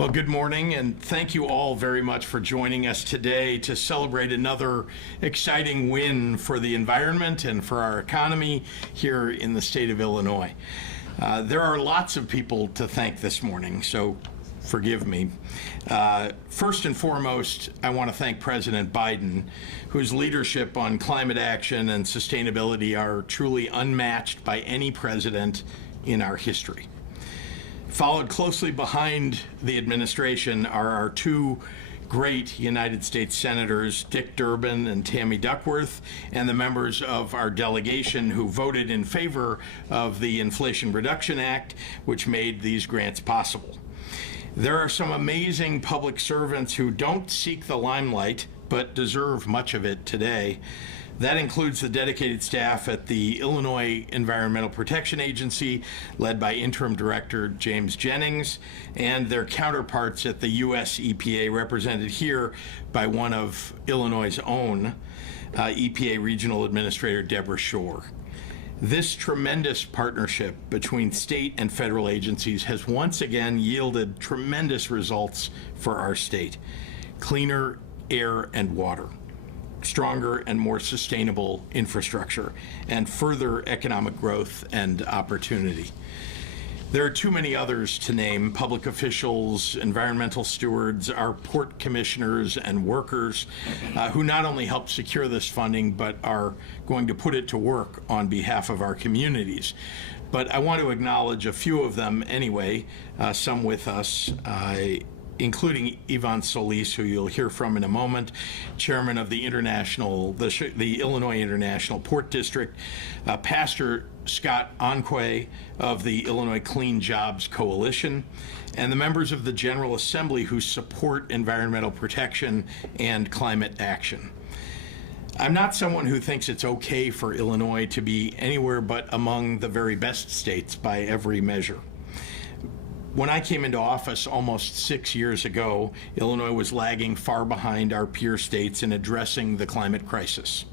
Well, good morning, and thank you all very much for joining us today to celebrate another exciting win for the environment and for our economy here in the state of Illinois. There are lots of people to thank this morning, so forgive me. First and foremost, I want to thank President Biden, whose leadership on climate action and sustainability are truly unmatched by any president in our history. Followed closely behind the administration are our two great United States Senators, Dick Durbin and Tammy Duckworth, and the members of our delegation who voted in favor of the Inflation Reduction Act, which made these grants possible. There are some amazing public servants who don't seek the limelight, but deserve much of it today. That includes the dedicated staff at the Illinois Environmental Protection Agency, led by Interim Director James Jennings, and their counterparts at the U.S. EPA, represented here by one of Illinois' own, EPA Regional Administrator Deborah Shore. This tremendous partnership between state and federal agencies has once again yielded tremendous results for our state: cleaner air and water, stronger and more sustainable infrastructure, and further economic growth and opportunity. There are too many others to name: public officials, environmental stewards, our port commissioners and workers who not only help secure this funding, but are going to put it to work on behalf of our communities. But I want to acknowledge a few of them anyway, some with us, including Yvonne Solis, who you'll hear from in a moment, chairman of the Illinois International Port District, Pastor Scott Onquay of the Illinois Clean Jobs Coalition, and the members of the General Assembly who support environmental protection and climate action. I'm not someone who thinks it's okay for Illinois to be anywhere but among the very best states by every measure. When I came into office almost 6 years ago, Illinois was lagging far behind our peer states in addressing the climate crisis.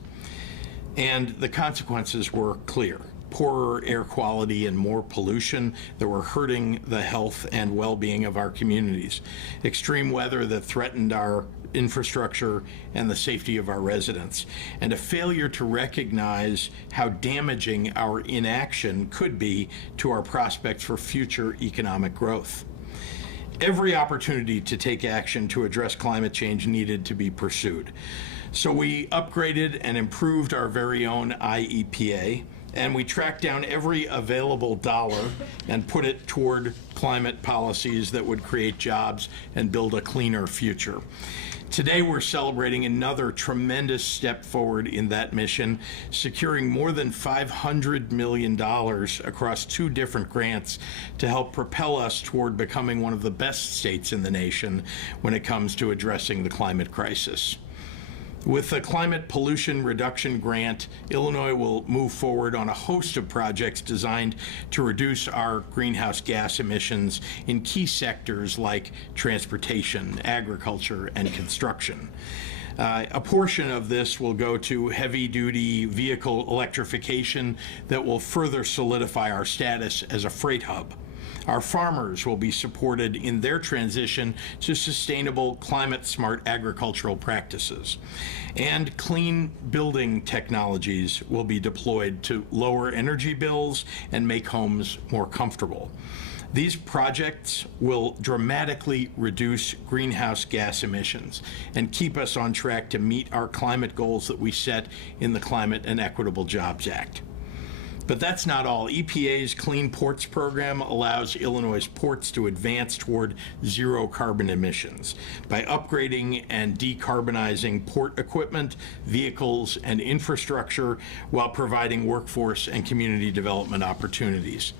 And the consequences were clear: poorer air quality and more pollution that were hurting the health and well-being of our communities, extreme weather that threatened our infrastructure and the safety of our residents, and a failure to recognize how damaging our inaction could be to our prospects for future economic growth. Every opportunity to take action to address climate change needed to be pursued. So we upgraded and improved our very own IEPA, and we tracked down every available dollar and put it toward climate policies that would create jobs and build a cleaner future. Today, we're celebrating another tremendous step forward in that mission, securing more than $500 million across two different grants to help propel us toward becoming one of the best states in the nation when it comes to addressing the climate crisis. With the Climate Pollution Reduction Grant, Illinois will move forward on a host of projects designed to reduce our greenhouse gas emissions in key sectors like transportation, agriculture, and construction. A portion of this will go to heavy-duty vehicle electrification that will further solidify our status as a freight hub. Our farmers will be supported in their transition to sustainable, climate-smart agricultural practices. And clean building technologies will be deployed to lower energy bills and make homes more comfortable. These projects will dramatically reduce greenhouse gas emissions and keep us on track to meet our climate goals that we set in the Climate and Equitable Jobs Act. But that's not all. EPA's Clean Ports program allows Illinois' ports to advance toward zero carbon emissions by upgrading and decarbonizing port equipment, vehicles, and infrastructure while providing workforce and community development opportunities.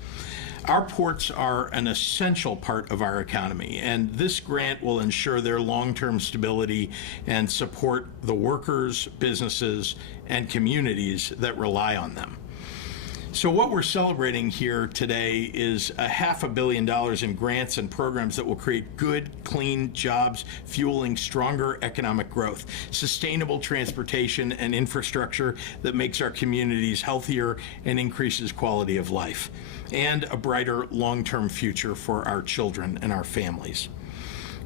Our ports are an essential part of our economy, and this grant will ensure their long-term stability and support the workers, businesses, and communities that rely on them. So what we're celebrating here today is $500 million in grants and programs that will create good, clean jobs, fueling stronger economic growth, sustainable transportation and infrastructure that makes our communities healthier and increases quality of life, and a brighter long-term future for our children and our families.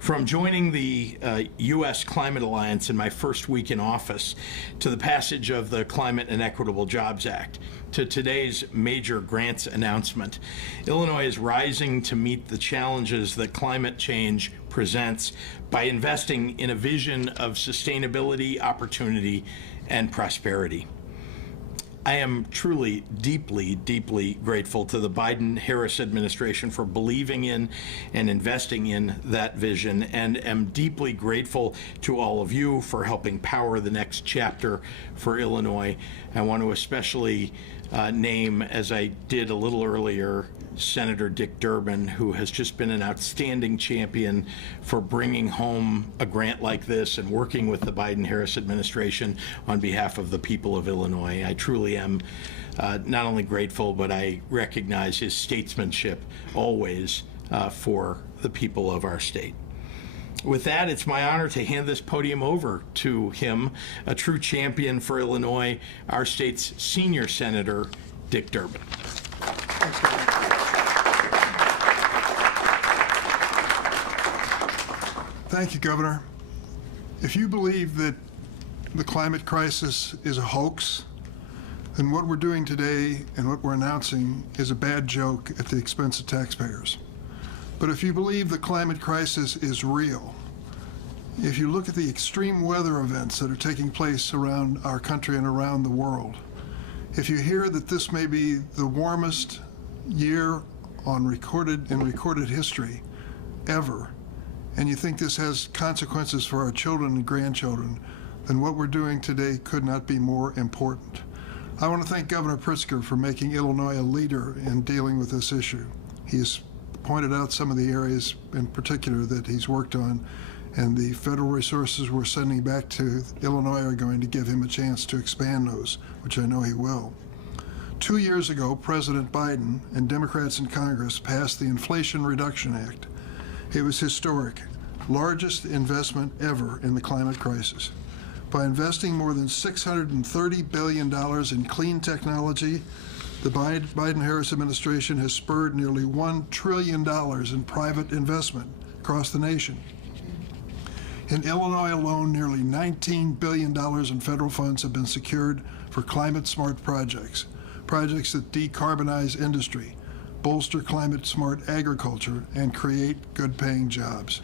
From joining the U.S. Climate Alliance in my first week in office, to the passage of the Climate and Equitable Jobs Act, to today's major grants announcement, Illinois is rising to meet the challenges that climate change presents by investing in a vision of sustainability, opportunity, and prosperity. I am truly, deeply, deeply grateful to the Biden-Harris administration for believing in and investing in that vision, and am deeply grateful to all of you for helping power the next chapter for Illinois. I want to especially name, as I did a little earlier, Senator Dick Durbin, who has just been an outstanding champion for bringing home a grant like this and working with the Biden-Harris administration on behalf of the people of Illinois. I truly am not only grateful, but I recognize his statesmanship always for the people of our state. With that, it's my honor to hand this podium over to him, a true champion for Illinois, our state's senior senator, Dick Durbin. Thank you, Governor. If you believe that the climate crisis is a hoax, then what we're doing today and what we're announcing is a bad joke at the expense of taxpayers. But if you believe the climate crisis is real, if you look at the extreme weather events that are taking place around our country and around the world, if you hear that this may be the warmest year in recorded history ever, and you think this has consequences for our children and grandchildren, then what we're doing today could not be more important. I want to thank Governor Pritzker for making Illinois a leader in dealing with this issue. He has pointed out some of the areas in particular that he's worked on, and the federal resources we're sending back to Illinois are going to give him a chance to expand those, which I know he will. 2 years ago, President Biden and Democrats in Congress passed the Inflation Reduction Act. It was historic, largest investment ever in the climate crisis. By investing more than $630 billion in clean technology, the Biden-Harris administration has spurred nearly $1 trillion in private investment across the nation. In Illinois alone, nearly $19 billion in federal funds have been secured for climate-smart projects that decarbonize industry, bolster climate-smart agriculture, and create good-paying jobs.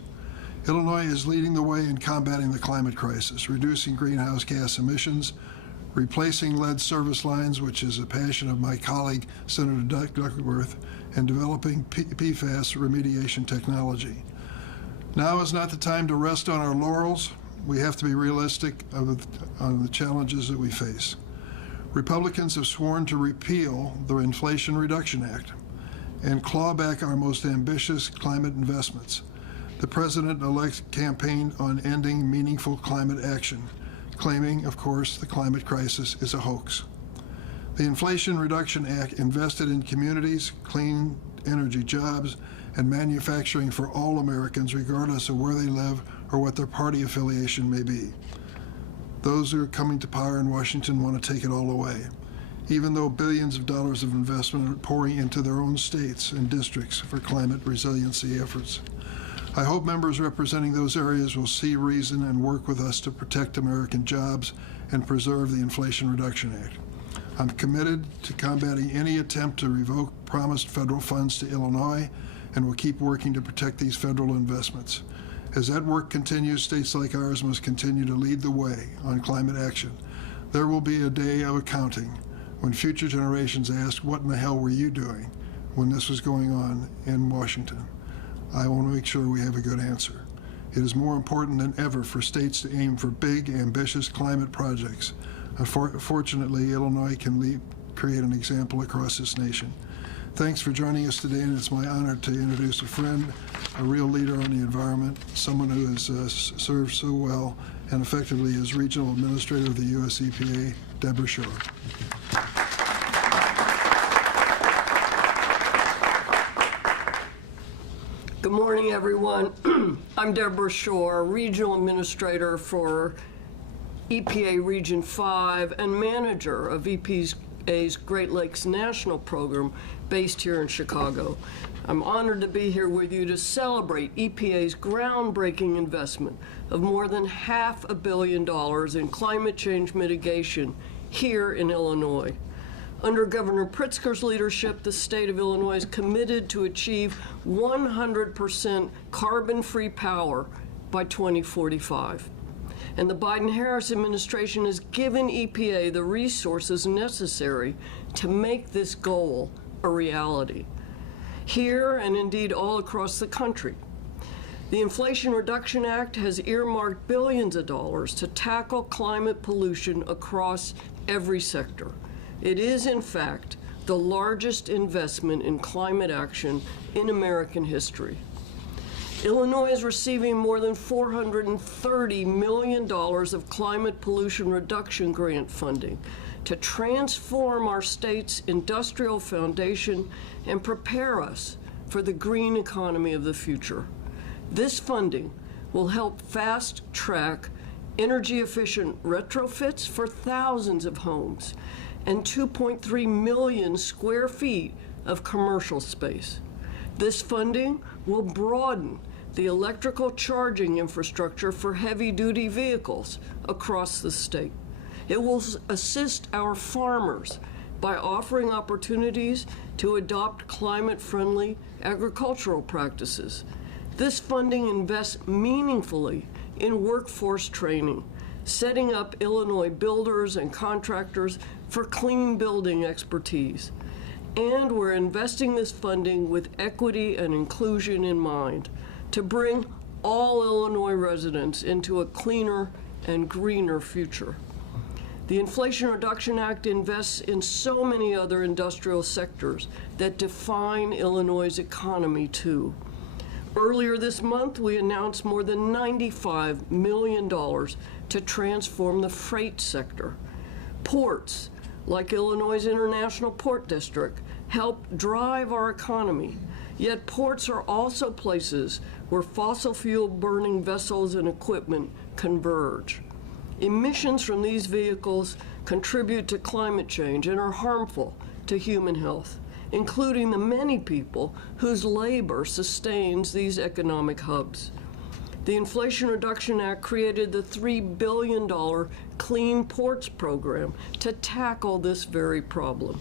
Illinois is leading the way in combating the climate crisis, reducing greenhouse gas emissions, replacing lead service lines, which is a passion of my colleague, Senator Duckworth, and developing PFAS remediation technology. Now is not the time to rest on our laurels. We have to be realistic on the challenges that we face. Republicans have sworn to repeal the Inflation Reduction Act and claw back our most ambitious climate investments. The president-elect campaigned on ending meaningful climate action, claiming, of course, the climate crisis is a hoax. The Inflation Reduction Act invested in communities, clean energy jobs, and manufacturing for all Americans, regardless of where they live or what their party affiliation may be. Those who are coming to power in Washington want to take it all away, even though billions of dollars of investment are pouring into their own states and districts for climate resiliency efforts. I hope members representing those areas will see reason and work with us to protect American jobs and preserve the Inflation Reduction Act. I'm committed to combating any attempt to revoke promised federal funds to Illinois, and will keep working to protect these federal investments. As that work continues, states like ours must continue to lead the way on climate action. There will be a day of accounting when future generations ask, what in the hell were you doing when this was going on in Washington? I want to make sure we have a good answer. It is more important than ever for states to aim for big, ambitious climate projects. Fortunately, Illinois can create an example across this nation. Thanks for joining us today, and it's my honor to introduce a friend, a real leader on the environment, someone who has served so well and effectively as Regional Administrator of the U.S. EPA, Deborah Shore. Good morning, everyone. I'm Deborah Shore, Regional Administrator for EPA Region 5 and manager of EPA's EPA's Great Lakes National Program based here in Chicago. I'm honored to be here with you to celebrate EPA's groundbreaking investment of more than $500 million in climate change mitigation here in Illinois. Under Governor Pritzker's leadership, the state of Illinois is committed to achieve 100% carbon-free power by 2045. And the Biden-Harris administration has given EPA the resources necessary to make this goal a reality, here and indeed all across the country. The Inflation Reduction Act has earmarked billions of dollars to tackle climate pollution across every sector. It is, in fact, the largest investment in climate action in American history. Illinois is receiving more than $430 million of climate pollution reduction grant funding to transform our state's industrial foundation and prepare us for the green economy of the future. This funding will help fast-track energy-efficient retrofits for thousands of homes and 2.3 million square feet of commercial space. This funding will broaden the electrical charging infrastructure for heavy-duty vehicles across the state. It will assist our farmers by offering opportunities to adopt climate-friendly agricultural practices. This funding invests meaningfully in workforce training, setting up Illinois builders and contractors for clean building expertise. And we're investing this funding with equity and inclusion in mind to bring all Illinois residents into a cleaner and greener future. The Inflation Reduction Act invests in so many other industrial sectors that define Illinois' economy too. Earlier this month, we announced more than $95 million to transform the freight sector. Ports, like Illinois' International Port District, help drive our economy. Yet ports are also places where fossil fuel burning vessels and equipment converge. Emissions from these vehicles contribute to climate change and are harmful to human health, including the many people whose labor sustains these economic hubs. The Inflation Reduction Act created the $3 billion Clean Ports program to tackle this very problem.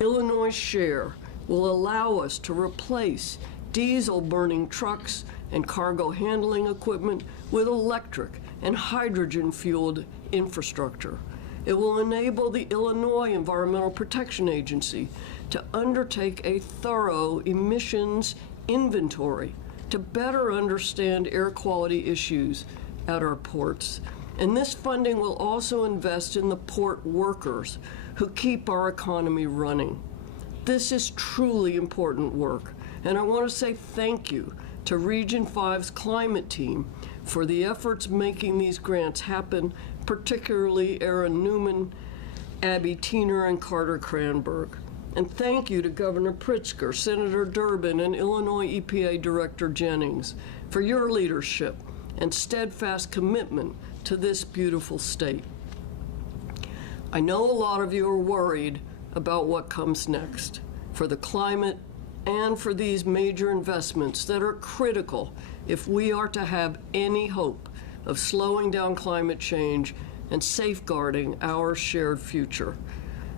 Illinois' share will allow us to replace diesel-burning trucks and cargo handling equipment with electric and hydrogen-fueled infrastructure. It will enable the Illinois Environmental Protection Agency to undertake a thorough emissions inventory to better understand air quality issues at our ports. And this funding will also invest in the port workers who keep our economy running. This is truly important work, and I want to say thank you to Region 5's climate team for the efforts making these grants happen, particularly Aaron Newman, Abby Tiener, and Carter Cranberg. And thank you to Governor Pritzker, Senator Durbin, and Illinois EPA Director Jennings for your leadership and steadfast commitment to this beautiful state. I know a lot of you are worried about what comes next for the climate and for these major investments that are critical if we are to have any hope of slowing down climate change and safeguarding our shared future.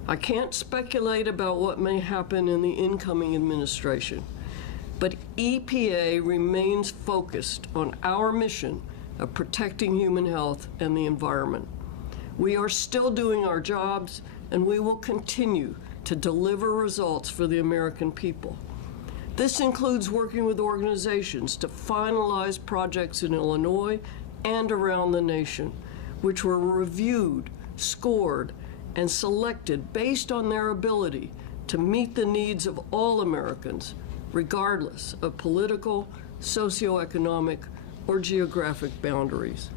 I can't speculate about what may happen in the incoming administration, but EPA remains focused on our mission of protecting human health and the environment. We are still doing our jobs, and we will continue to deliver results for the American people. This includes working with organizations to finalize projects in Illinois and around the nation, which were reviewed, scored, and selected based on their ability to meet the needs of all Americans, regardless of political, socioeconomic, or geographic boundaries.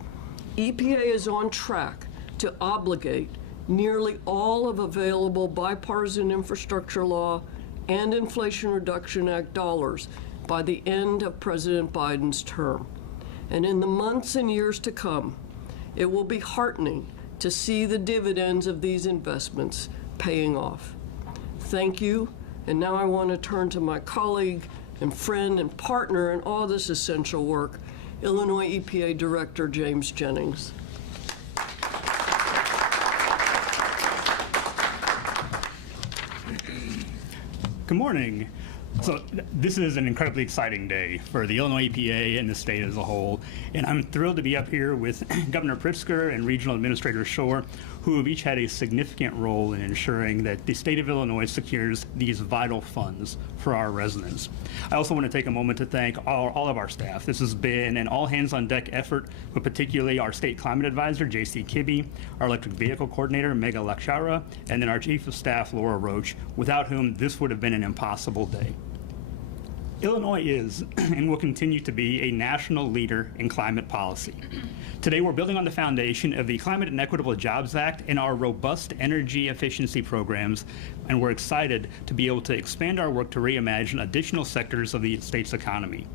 EPA is on track to obligate nearly all of available bipartisan infrastructure law and Inflation Reduction Act dollars by the end of President Biden's term. And in the months and years to come, it will be heartening to see the dividends of these investments paying off. Thank you, and now I want to turn to my colleague and friend and partner in all this essential work, Illinois EPA Director James Jennings. Good morning. So this is an incredibly exciting day for the Illinois EPA and the state as a whole, and I'm thrilled to be up here with Governor Pritzker and Regional Administrator Shore, who have each had a significant role in ensuring that the state of Illinois secures these vital funds for our residents. I also want to take a moment to thank all of our staff. This has been an all-hands-on-deck effort, but particularly our State Climate Advisor, J.C. Kibbe, our Electric Vehicle Coordinator, Megha Lakshara, and then our Chief of Staff, Laura Roach, without whom this would have been an impossible day. Illinois is and will continue to be a national leader in climate policy. Today, we're building on the foundation of the Climate and Equitable Jobs Act and our robust energy efficiency programs, and we're excited to be able to expand our work to reimagine additional sectors of the state's economy.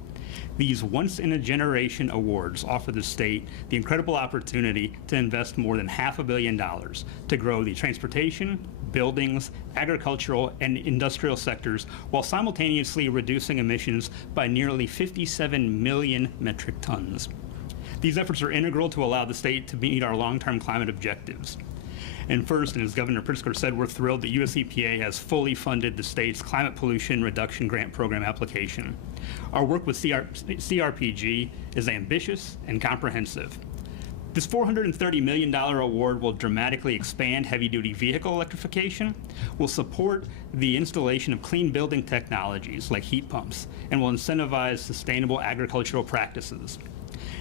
These once-in-a-generation awards offer the state the incredible opportunity to invest more than $500 million to grow the transportation, buildings, agricultural, and industrial sectors while simultaneously reducing emissions by nearly 57 million metric tons. These efforts are integral to allow the state to meet our long-term climate objectives. And first, and as Governor Pritzker said, we're thrilled that US EPA has fully funded the state's Climate Pollution Reduction Grant Program application. Our work with CRPG is ambitious and comprehensive. This $430 million award will dramatically expand heavy-duty vehicle electrification, will support the installation of clean building technologies like heat pumps, and will incentivize sustainable agricultural practices.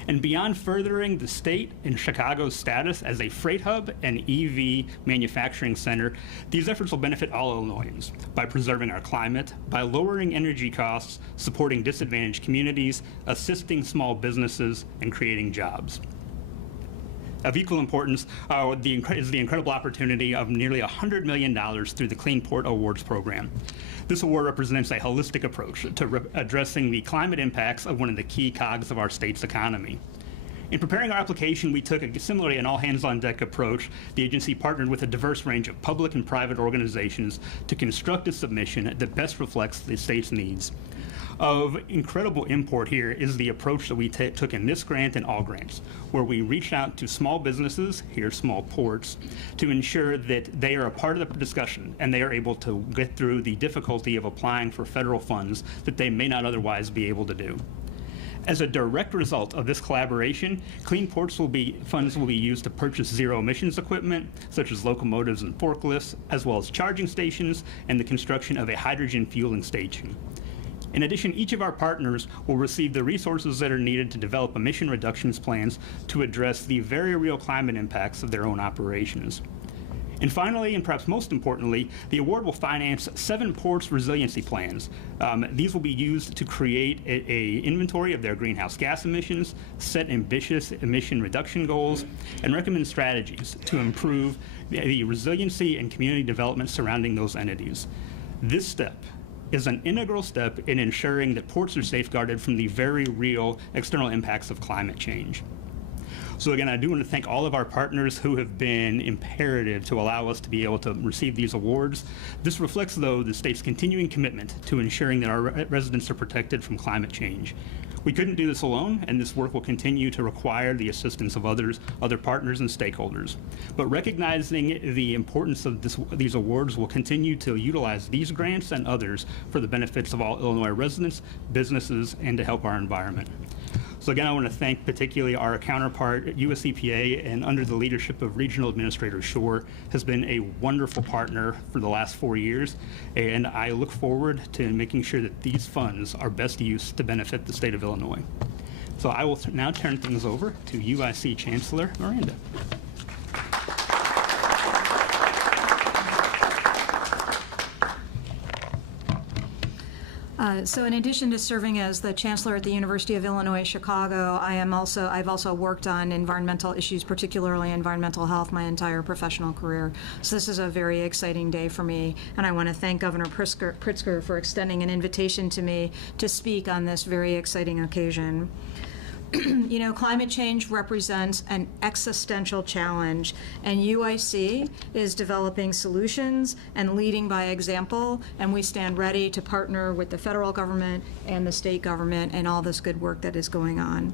And beyond furthering the state and Chicago's status as a freight hub and EV manufacturing center, these efforts will benefit all Illinoisans by preserving our climate, by lowering energy costs, supporting disadvantaged communities, assisting small businesses, and creating jobs. Of equal importance is the incredible opportunity of nearly $100 million through the Clean Port Awards program. This award represents a holistic approach to addressing the climate impacts of one of the key cogs of our state's economy. In preparing our application, we took similarly an all-hands-on-deck approach. The agency partnered with a diverse range of public and private organizations to construct a submission that best reflects the state's needs. Of incredible import here is the approach that we took in this grant and all grants, where we reached out to small businesses, here small ports, to ensure that they are a part of the discussion and they are able to get through the difficulty of applying for federal funds that they may not otherwise be able to do. As a direct result of this collaboration, Clean Ports funds will be used to purchase zero emissions equipment, such as locomotives and forklifts, as well as charging stations and the construction of a hydrogen fueling station. In addition, each of our partners will receive the resources that are needed to develop emission reductions plans to address the very real climate impacts of their own operations. And finally, and perhaps most importantly, the award will finance 7 ports' resiliency plans. These will be used to create an inventory of their greenhouse gas emissions, set ambitious emission reduction goals, and recommend strategies to improve the resiliency and community development surrounding those entities. This step is an integral step in ensuring that ports are safeguarded from the very real external impacts of climate change. So again, I do want to thank all of our partners who have been imperative to allow us to be able to receive these awards. This reflects, though, the state's continuing commitment to ensuring that our residents are protected from climate change. We couldn't do this alone, and this work will continue to require the assistance of other partners and stakeholders. But recognizing the importance of these awards, will continue to utilize these grants and others for the benefits of all Illinois residents, businesses, and to help our environment. So again, I want to thank particularly our counterpart at US EPA, and under the leadership of Regional Administrator Shore, has been a wonderful partner for the last 4 years, and I look forward to making sure that these funds are best used to benefit the state of Illinois. So I will now turn things over to UIC Chancellor Miranda. So in addition to serving as the Chancellor at the University of Illinois Chicago, I've also worked on environmental issues, particularly environmental health, my entire professional career. So this is a very exciting day for me, and I want to thank Governor Pritzker for extending an invitation to me to speak on this very exciting occasion. You know, climate change represents an existential challenge, and UIC is developing solutions and leading by example, and we stand ready to partner with the federal government and the state government and all this good work that is going on.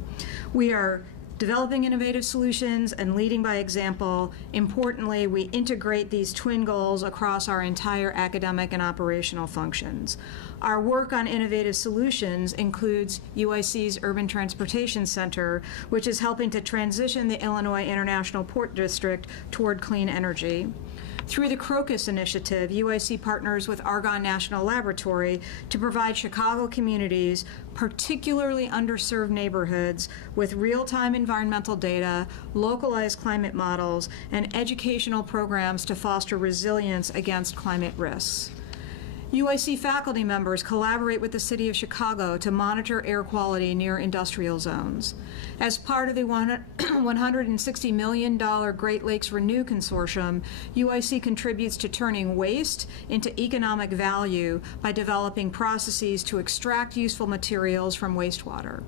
We are developing innovative solutions and leading by example. Importantly, we integrate these twin goals across our entire academic and operational functions. Our work on innovative solutions includes UIC's Urban Transportation Center, which is helping to transition the Illinois International Port District toward clean energy. Through the Crocus Initiative, UIC partners with Argonne National Laboratory to provide Chicago communities, particularly underserved neighborhoods, with real-time environmental data, localized climate models, and educational programs to foster resilience against climate risks. UIC faculty members collaborate with the City of Chicago to monitor air quality near industrial zones. As part of the $160 million Great Lakes Renew Consortium, UIC contributes to turning waste into economic value by developing processes to extract useful materials from wastewater.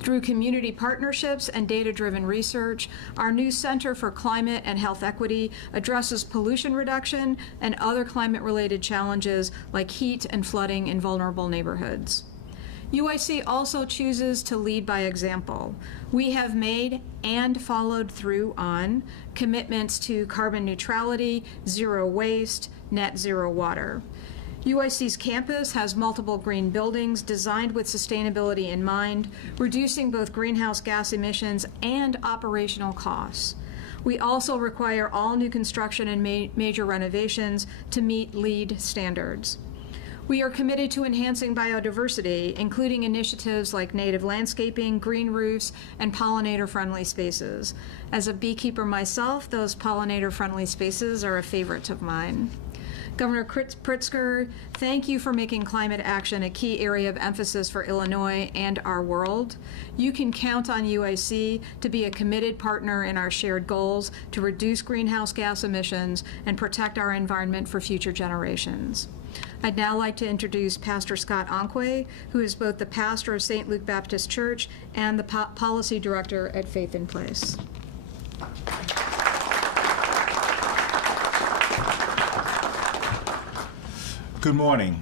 Through community partnerships and data-driven research, our new Center for Climate and Health Equity addresses pollution reduction and other climate-related challenges like heat and flooding in vulnerable neighborhoods. UIC also chooses to lead by example. We have made and followed through on commitments to carbon neutrality, zero waste, net zero water. UIC's campus has multiple green buildings designed with sustainability in mind, reducing both greenhouse gas emissions and operational costs. We also require all new construction and major renovations to meet LEED standards. We are committed to enhancing biodiversity, including initiatives like native landscaping, green roofs, and pollinator-friendly spaces. As a beekeeper myself, those pollinator-friendly spaces are a favorite of mine. Governor Pritzker, thank you for making climate action a key area of emphasis for Illinois and our world. You can count on UIC to be a committed partner in our shared goals to reduce greenhouse gas emissions and protect our environment for future generations. I'd now like to introduce Pastor Scott Onque, who is both the pastor of St. Luke Baptist Church and the policy director at Faith in Place. Good morning.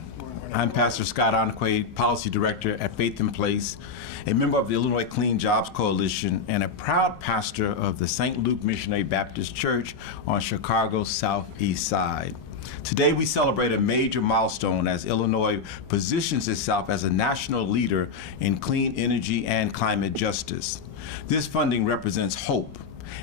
I'm Pastor Scott Onque, Policy Director at Faith in Place, a member of the Illinois Clean Jobs Coalition, and a proud pastor of the St. Luke Missionary Baptist Church on Chicago's southeast side. Today we celebrate a major milestone as Illinois positions itself as a national leader in clean energy and climate justice. This funding represents hope,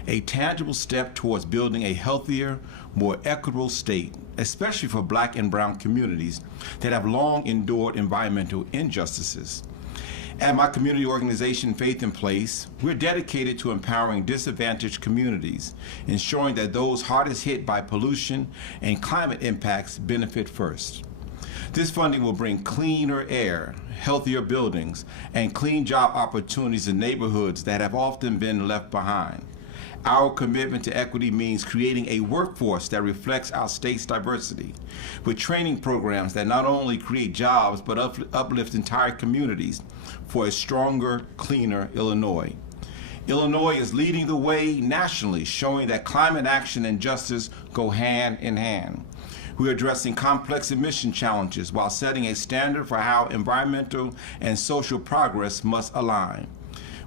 a tangible step towards building a healthier, more equitable state, especially for Black and brown communities that have long endured environmental injustices. At my community organization, Faith in Place, we're dedicated to empowering disadvantaged communities, ensuring that those hardest hit by pollution and climate impacts benefit first. This funding will bring cleaner air, healthier buildings, and clean job opportunities in neighborhoods that have often been left behind. Our commitment to equity means creating a workforce that reflects our state's diversity, with training programs that not only create jobs but uplift entire communities for a stronger, cleaner Illinois. Illinois is leading the way nationally, showing that climate action and justice go hand in hand. We're addressing complex emission challenges while setting a standard for how environmental and social progress must align.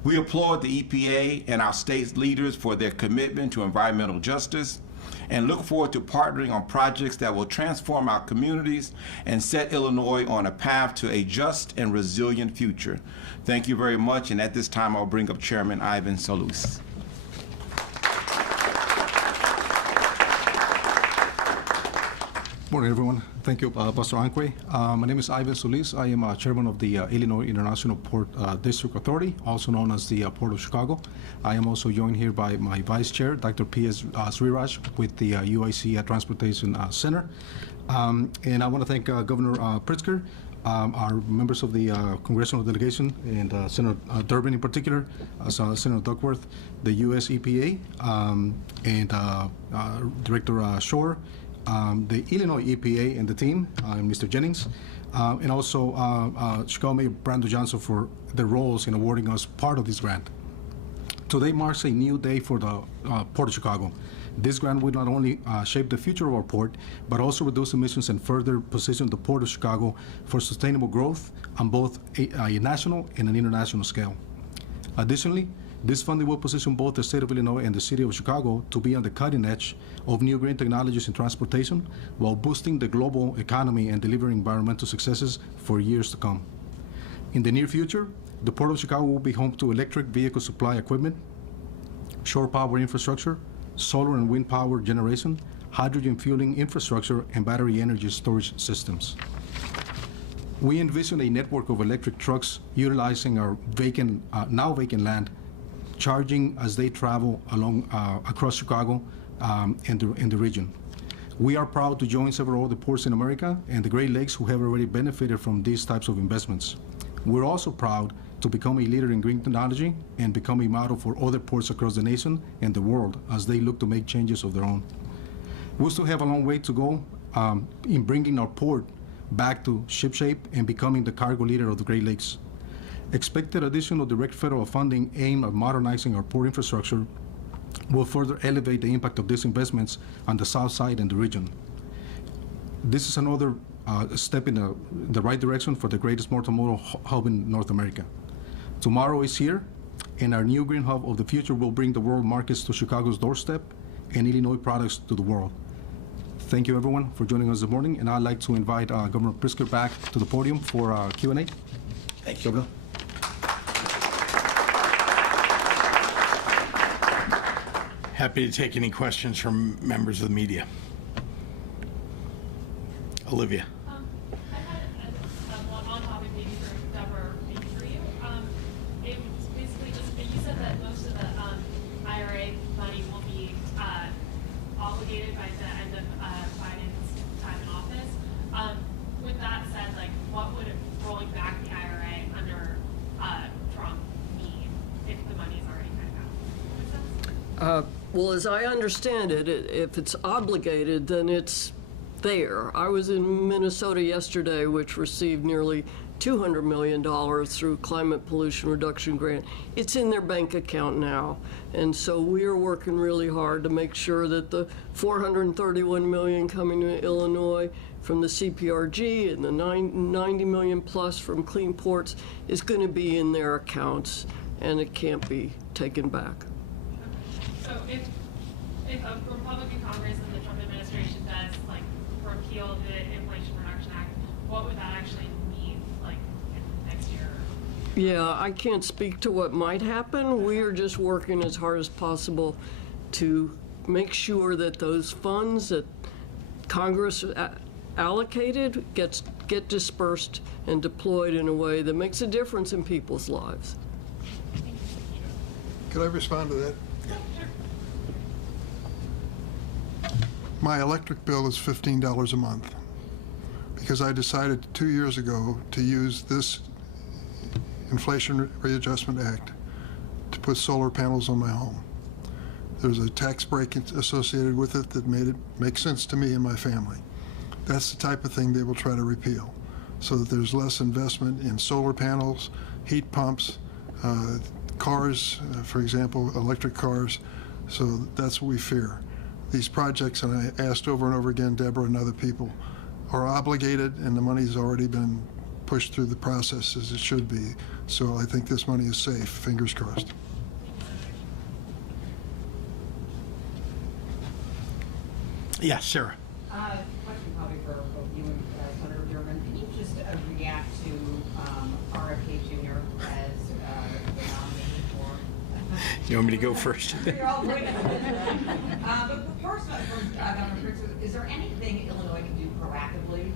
We applaud the EPA and our state's leaders for their commitment to environmental justice and look forward to partnering on projects that will transform our communities and set Illinois on a path to a just and resilient future. Thank you very much, and at this time I'll bring up Chairman Ivan Solis. Morning, everyone. Thank you, Pastor Onque. My name is Ivan Solis. I am chairman of the Illinois International Port District Authority, also known as the Port of Chicago. I am also joined here by my vice chair, Dr. P.S. Sriraj, with the UIC Transportation Center. And I want to thank Governor Pritzker, our members of the congressional delegation, and Senator Durbin in particular, Senator Duckworth, the U.S. EPA, and Director Shore, the Illinois EPA and the team, Mr. Jennings, and also Chicago Mayor Brando Johnson for their roles in awarding us part of this grant. Today marks a new day for the Port of Chicago. This grant will not only shape the future of our port, but also reduce emissions and further position the Port of Chicago for sustainable growth on both a national and an international scale. Additionally, this funding will position both the state of Illinois and the city of Chicago to be on the cutting edge of new green technologies in transportation while boosting the global economy and delivering environmental successes for years to come. In the near future, the Port of Chicago will be home to electric vehicle supply equipment, shore power infrastructure, solar and wind power generation, hydrogen fueling infrastructure, and battery energy storage systems. We envision a network of electric trucks utilizing our now vacant land, charging as they travel across Chicago and the region. We are proud to join several other ports in America and the Great Lakes who have already benefited from these types of investments. We're also proud to become a leader in green technology and become a model for other ports across the nation and the world as they look to make changes of their own. We still have a long way to go in bringing our port back to shipshape and becoming the cargo leader of the Great Lakes. Expected additional direct federal funding aimed at modernizing our port infrastructure will further elevate the impact of these investments on the south side and the region. This is another step in the right direction for the greatest multimodal hub in North America. Tomorrow is here, and our new green hub of the future will bring the world markets to Chicago's doorstep and Illinois products to the world. Thank you, everyone, for joining us this morning, and I'd like to invite Governor Pritzker back to the podium for Q&A. Thank you. Happy to take any questions from members of the media. Olivia. I had one on-topic maybe for Deborah, maybe for you. It was basically just, you said that most of the IRA money will be obligated by the end of Biden's time in office. With that said, like, what would rolling back the IRA under Trump mean if the money's already kind of out? Makes sense? Well, as I understand it, if it's obligated, then it's there. I was in Minnesota yesterday, which received nearly $200 million through Climate Pollution Reduction Grant. It's in their bank account now. And so we are working really hard to make sure that the $431 million coming to Illinois from the CPRG and the 90 million plus from Clean Ports is going to be in their accounts, and it can't be taken back. So if a Republican Congress and the Trump administration does like repeal the Inflation Reduction Act, what would that actually mean, like next year? Yeah, I can't speak to what might happen. We are just working as hard as possible to make sure that those funds that Congress allocated get dispersed and deployed in a way that makes a difference in people's lives. Could I respond to that? My electric bill is $15 a month because I decided 2 years ago to use this Inflation Readjustment Act to put solar panels on my home. There's a tax break associated with it that made it make sense to me and my family. That's the type of thing they will try to repeal, so that there's less investment in solar panels, heat pumps, cars, for example, electric cars. So that's what we fear. These projects, and I asked over and over again, Deborah and other people, are obligated, and the money's already been pushed through the process as it should be. So I think this money is safe, fingers crossed. Yeah, Sarah. Question probably for both you and Senator Durbin. Can you just react to RFK Jr. as the nominee for? You want me to go first? You're all great. But first, from Governor Pritzker, is there anything Illinois can do proactively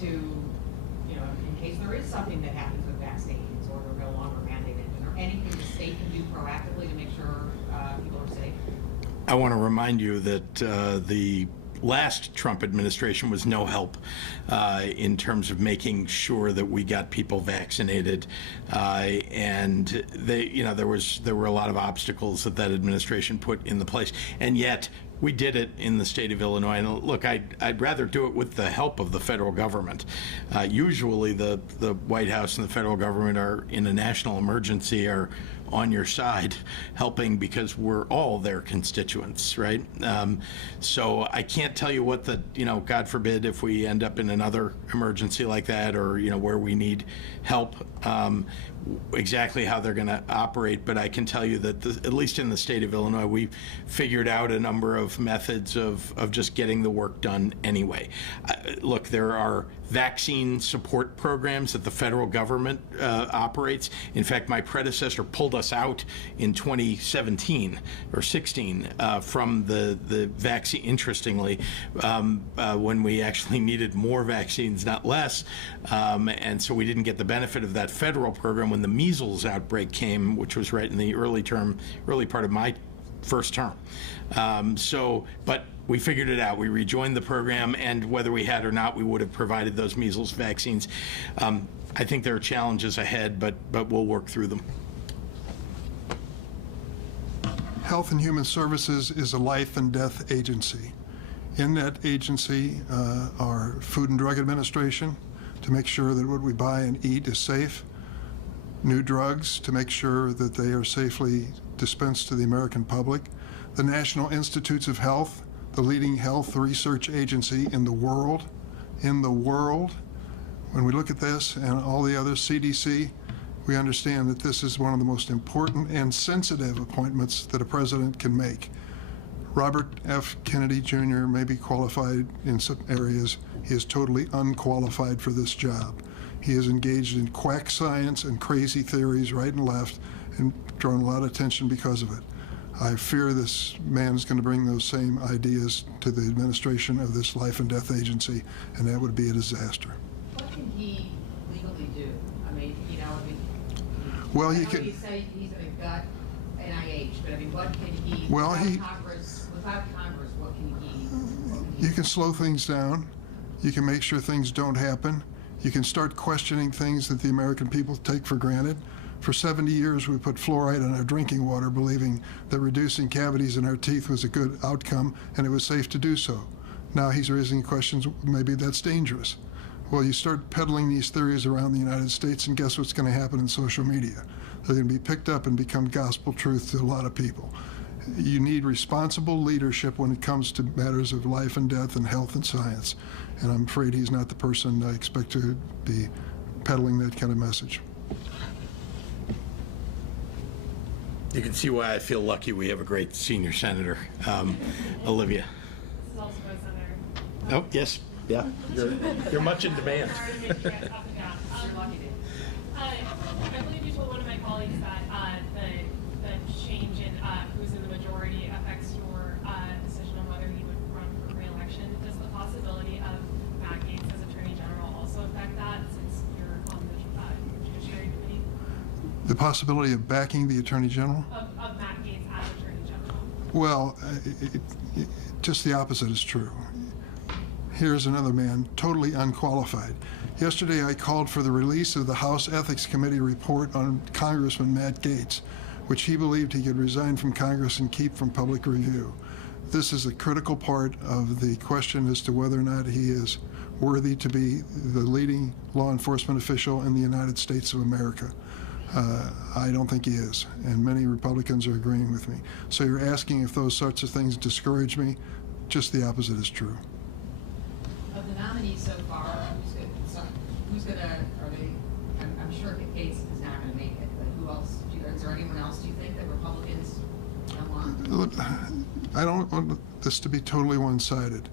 to, in case there is something that happens with vaccines or they're no longer mandated, is there anything the state can do proactively to make sure people are safe? I want to remind you that the last Trump administration was no help in terms of making sure that we got people vaccinated, and there were a lot of obstacles that administration put in the place, and yet we did it in the state of Illinois. And look, I'd rather do it with the help of the federal government. Usually the White House and the federal government are in a national emergency are on your side helping because we're all their constituents, right? So I can't tell you what God forbid if we end up in another emergency like that, or where we need help, exactly how they're going to operate, but I can tell you that at least in the state of Illinois, we figured out a number of methods of just getting the work done anyway. Look, there are vaccine support programs that the federal government operates. In fact, my predecessor pulled us out in 2017 or 16 from the vaccine, interestingly, when we actually needed more vaccines, not less. And so we didn't get the benefit of that federal program when the measles outbreak came, which was right in the early part of my first term. But we figured it out. We rejoined the program, and whether we had or not, we would have provided those measles vaccines. I think there are challenges ahead, but we'll work through them. Health and Human Services is a life and death agency. In that agency are Food and Drug Administration to make sure that what we buy and eat is safe, new drugs to make sure that they are safely dispensed to the American public, the National Institutes of Health, the leading health research agency in the world. When we look at this and all the others, CDC, we understand that this is one of the most important and sensitive appointments that a president can make. Robert F. Kennedy Jr. may be qualified in some areas. He is totally unqualified for this job. He is engaged in quack science and crazy theories right and left and drawn a lot of attention because of it. I fear this man is going to bring those same ideas to the administration of this life and death agency, and that would be a disaster. What can he legally do? I mean, Well, I he know can. you say he's got NIH, but I mean, what can he? Well, without Congress, what can he? You can slow things down. You can make sure things don't happen. You can start questioning things that the American people take for granted. For 70 years, we put fluoride in our drinking water, believing that reducing cavities in our teeth was a good outcome, and it was safe to do so. Now he's raising questions, maybe that's dangerous. Well, you start peddling these theories around the United States, and guess what's going to happen in social media? They're going to be picked up and become gospel truth to a lot of people. You need responsible leadership when it comes to matters of life and death and health and science. And I'm afraid he's not the person I expect to be peddling that kind of message. You can see why I feel lucky we have a great senior senator, Olivia. This is also my senator. Oh, yes, yeah, you're much in demand. Sorry to make you guys up and down. I believe you told one of my colleagues that the change in who's in the majority affects your decision on whether he would run for re-election. Does the possibility of Matt Gaetz as Attorney General also affect that, since you're on the Judiciary Committee? The possibility of backing the Attorney General? Of Matt Gaetz as Attorney General. Well, just the opposite is true. Here's another man, totally unqualified. Yesterday, I called for the release of the House Ethics Committee report on Congressman Matt Gaetz, which he believed he could resign from Congress and keep from public review. This is a critical part of the question as to whether or not he is worthy to be the leading law enforcement official in the United States of America. I don't think he is, and many Republicans are agreeing with me. So you're asking if those sorts of things discourage me? Just the opposite is true. Of the nominees so far, who's gonna, are they, I'm sure that Gaetz is not gonna make it, but who else, is there anyone else, do you think, that Republicans don't want? Look, I don't want this to be totally one-sided.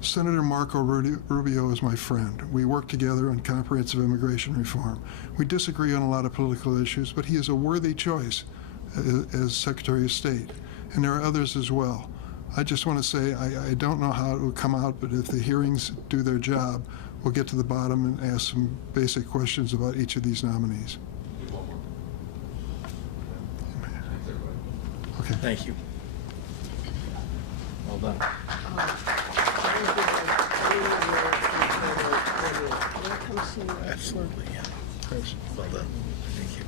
Senator Marco Rubio is my friend. We work together on comprehensive immigration reform. We disagree on a lot of political issues, but he is a worthy choice as Secretary of State. And there are others as well. I just want to say I don't know how it will come out, but if the hearings do their job, we'll get to the bottom and ask some basic questions about each of these nominees. Okay. Thank you. Well done. Absolutely, yeah. Well done. Thank you.